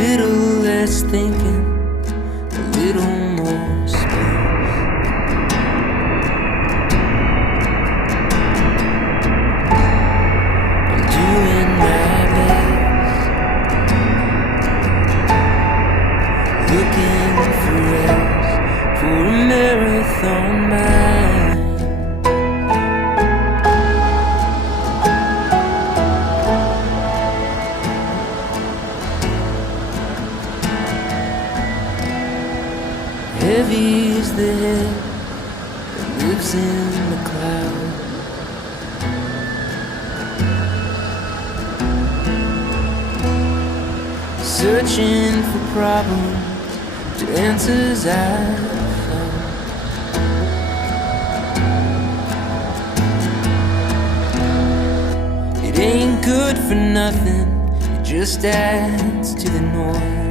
Little less thinking, a little more space. I'm doing my best, looking for rest, for a marathon mind. Heavy is the head that lives in the cloud. Searching for problems to answers I've found. It ain't good for nothing, it just adds to the noise.